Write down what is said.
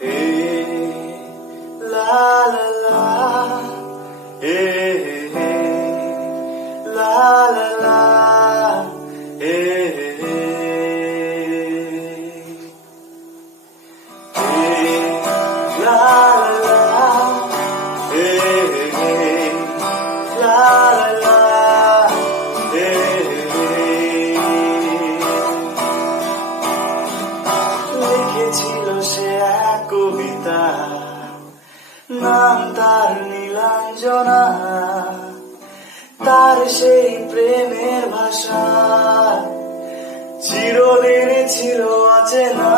La la la, la la la, la la la, লিখেছিল সে এক কবিতা, নাম তার নীলাঞ্জনা। তার সেই প্রেমের ভাষা চিরদিন ছিল অচেনা।